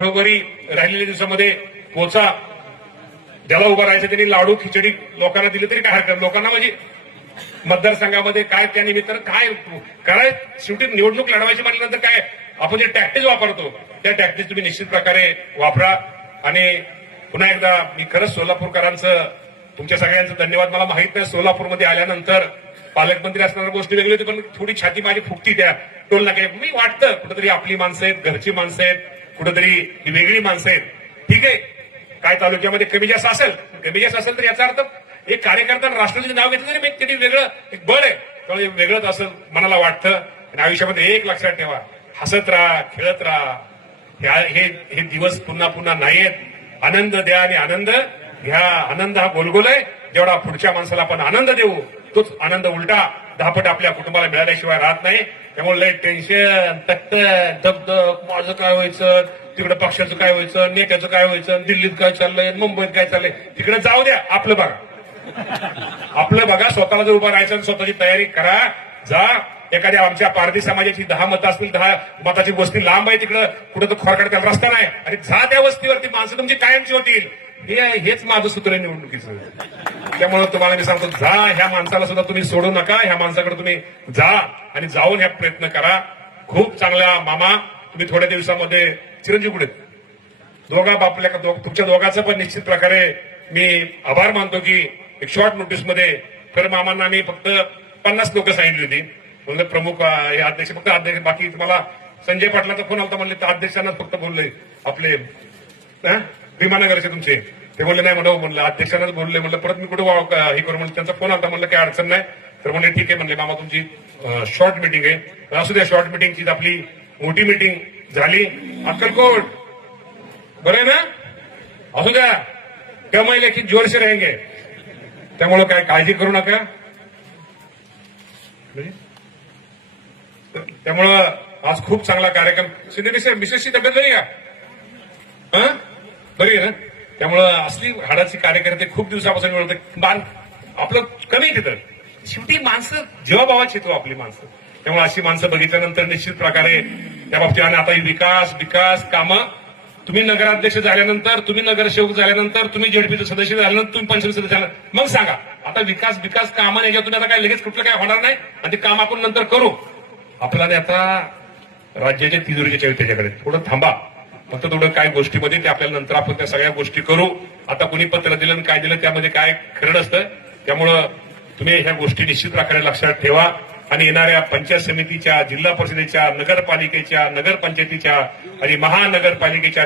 घरोघरी राहिलेल्या दिवसामध्ये पोचा ज्याला उभा राहायचं त्यांनी लाडू खिचडी लोकांना दिली तरी काय हरकत. लोकांना म्हणजे मतदारसंघामध्ये काय त्या निमित्तानं काय कराय शेवटी निवडणूक लढवायची म्हटल्यानंतर काय आपण जे टॅक्टिस वापरतो त्या टॅक्टिस तुम्ही निश्चित प्रकारे वापरा. आणि पुन्हा एकदा मी खरंच सोलापूरकरांचं तुमच्या सगळ्यांचं धन्यवाद. मला माहित नाही सोलापूरमध्ये आल्यानंतर पालकमंत्री असणाऱ्या गोष्टी वेगळी होती, पण थोडी छाती माझी फुगती त्या टोल नाके. मी वाटतं कुठेतरी आपली माणसं आहेत, घरची माणसं आहेत, कुठेतरी ही वेगळी माणसं आहेत. ठीक आहे, काय तालुक्यामध्ये कमी जास्त असेल तर याचा अर्थ एक कार्यकर्ता राष्ट्रवादीचं नाव घेतलं तरी ते वेगळं एक बळ आहे, त्यामुळे वेगळंच असं मनाला वाटतं. आणि आयुष्यामध्ये एक लक्षात ठेवा, हसत राहा, खेळत राहा. हे दिवस पुन्हा पुन्हा नाहीयेत. आनंद द्या आणि आनंद घ्या. आनंद हा गोलगोल आहे. जेवढा पुढच्या माणसाला आपण आनंद देऊ तोच आनंद उलटा दहापट आपल्या कुटुंबाला मिळाल्याशिवाय राहत नाही. त्यामुळे लय टेन्शन, तक्त, दगदग, माझं काय व्हायचं, तिकडे पक्षाचं काय व्हायचं, नेत्याचं काय व्हायचं, दिल्लीत काय चाललंय, मुंबईत काय चाललंय, तिकडे जाऊ द्या. आपलं बघा, स्वतःला जर उभं राहायचं स्वतःची तयारी करा. जा. एखाद्या आमच्या पारधी समाजाची 10 मतं असतील, 10 मताची वस्ती लांब आहे, तिकडं कुठं तर खोरकाड त्याला रस्ता नाही, आणि जा त्या वस्तीवरती माणसं तुमची कायमची होतील. हेच माझं सूत्र आहे निवडणुकीचं. त्यामुळे तुम्हाला मी सांगतो, जा. ह्या माणसाला सुद्धा तुम्ही सोडू नका. ह्या माणसाकडे तुम्ही जा आणि जाऊन ह्या प्रयत्न करा. खूप चांगला मामा. तुम्ही थोड्या दिवसामध्ये चिरंजीव कुठे दोघा बापल्या तुमच्या दोघांचं पण निश्चित प्रकारे मी आभार मानतो की एक शॉर्ट नोटीसमध्ये खरं मामांना आम्ही फक्त 50 लोक सांगितली होती. म्हणजे प्रमुख हे अध्यक्ष फक्त अध्यक्ष, बाकी तुम्हाला संजय पाटलाचा फोन आला म्हणले तर अध्यक्षांनाच फक्त बोलले. आपले भीमानगरचे तुमचे ते बोलले नाही म्हणलं अध्यक्षांनाच बोलले. म्हणलं परत मी कुठे हे करू म्हणलं. त्यांचा फोन आला म्हणलं काय अडचण नाही. तर म्हणले ठीक आहे. म्हणले मामा तुमची शॉर्ट मिटिंग आहे, असू द्या. शॉर्ट मिटिंगची आपली मोठी मिटिंग झाली. अक्कलकोट बरं आहे ना, असू द्या. कमाई लेखी जोरशे रहेंगे. त्यामुळे काय काळजी करू नका. त्यामुळं आज खूप चांगला कार्यक्रम. शिंदे मिसेसची तब्येत बरी का? बरी आहे ना. त्यामुळं असली हाडाची कार्यकर्ते खूप दिवसापासून मिळवते. आपलं कमी तिथं शेवटी माणसं जीवाभावाची येतो आपली माणसं. त्यामुळे अशी माणसं बघितल्यानंतर निश्चित प्रकारे त्या बाबतीत. आणि आता विकास कामं तुम्ही नगराध्यक्ष झाल्यानंतर, तुम्ही नगरसेवक झाल्यानंतर, तुम्ही जेडपीचे सदस्य झाल्यानंतर, तुम्ही पंचायत सदस्य झाल्यानंतर मग सांगा आता विकास कामं याच्यातून आता काय लगेच कुठलं काय होणार नाही. आणि ते काम आपण नंतर करू. आपल्याला आता राज्याच्या तिजोरीच्या चावी त्याच्याकडे थोडं थांबा. फक्त थोडं काय गोष्टीमध्ये ते आपल्याला नंतर आपण त्या सगळ्या गोष्टी करू. आता कोणी पत्र दिलं आणि काय दिलं त्यामध्ये काय खरं असतं. त्यामुळं तुम्ही ह्या गोष्टी निश्चित प्रकारे लक्षात ठेवा. आणि येणाऱ्या पंचायत समितीच्या, जिल्हा परिषदेच्या, नगरपालिकेच्या, नगरपंचायतीच्या आणि महानगरपालिकेच्या